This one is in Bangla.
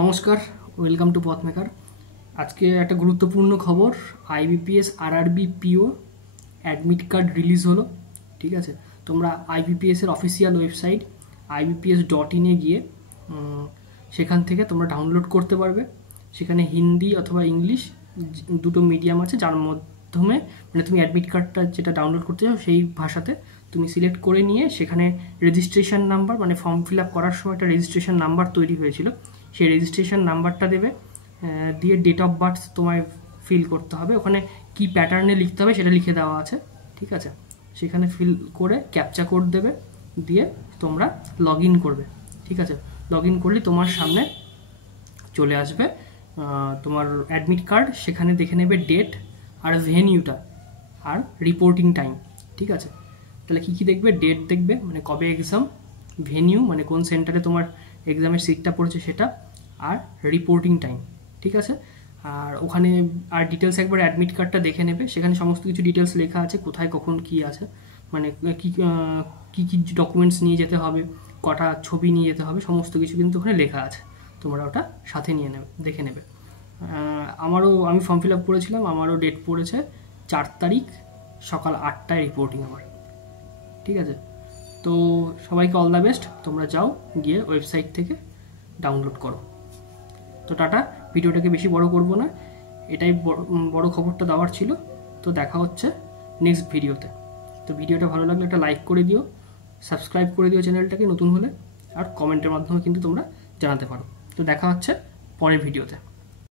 নমস্কার, ওয়েলকাম টু পথমেকার। আজকে একটা গুরুত্বপূর্ণ খবর, IBPS RRB PO admit card release হলো। ঠিক আছে, তোমরা আইবিপিএসের অফিসিয়াল ওয়েবসাইট ibps.in গিয়ে সেখান থেকে তোমরা ডাউনলোড করতে পারবে। সেখানে হিন্দি অথবা ইংলিশ দুটো মিডিয়াম আছে, যার মাধ্যমে তুমি অ্যাডমিট কার্ডটা যেটা ডাউনলোড করতে চাও সেই ভাষাতে তুমি সিলেক্ট করে নিয়ে সেখানে রেজিস্ট্রেশন নাম্বার, মানে ফর্ম ফিল আপ করার সময় একটা রেজিস্ট্রেশন নাম্বার তৈরি হয়েছিল, সেই রেজিস্ট্রেশন নাম্বারটা দেবে, দিয়ে ডেট অফ বার্থ তোমায় ফিল করতে হবে। ওখানে কি প্যাটার্নে লিখতে হবে সেটা লিখে দেওয়া আছে। ঠিক আছে, সেখানে ফিল করে ক্যাপচা কোড দেবে, দিয়ে তোমরা লগ ইন করবে। ঠিক আছে, লগ ইন করলে তোমার সামনে চলে আসবে তোমার অ্যাডমিট কার্ড। সেখানে দেখে নেবে ডেট আর ভেনিউটা আর রিপোর্টিং টাইম। ঠিক আছে, তাহলে কী কী দেখবে? ডেট দেখবে, মানে কবে এক্সাম; ভেনিউ মানে কোন সেন্টারে তোমার এক্সামের সিটটা পড়েছে সেটা; আর রিপোর্টিং টাইম। ঠিক আছে, আর ওখানে আর ডিটেলস একবার অ্যাডমিট কার্ডটা দেখে নেবে। সেখানে সমস্ত কিছু ডিটেলস লেখা আছে, কোথায় কখন কী আছে, মানে কী কী ডকুমেন্টস নিয়ে যেতে হবে, কটা ছবি নিয়ে যেতে হবে, সমস্ত কিছু কিন্তু ওখানে লেখা আছে। তোমরা ওটা সাথে নিয়ে নেবে, দেখে নেবে। আমি ফর্ম ফিল আপ করেছিলাম, আমারও ডেট পড়েছে 4 তারিখ সকাল 8টায় রিপোর্টিং আমার। ঠিক আছে, তো সবাইকে অল দ্য বেস্ট। তোমরা যাও, গিয়ে ওয়েবসাইট থেকে ডাউনলোড করো। তো টাটা, ভিডিওটাকে বেশি বড় করব না, এটাই বড় খবরটা দেওয়ার ছিল। তো দেখা হচ্ছে নেক্সট ভিডিওতে। তো ভিডিওটা ভালো লাগলে একটা লাইক করে দিও, সাবস্ক্রাইব করে দিও চ্যানেলটাকে নতুন হলে, আর কমেন্টের মাধ্যমে কিন্তু তোমরা জানাতে পারো। তো দেখা হচ্ছে পরের ভিডিওতে।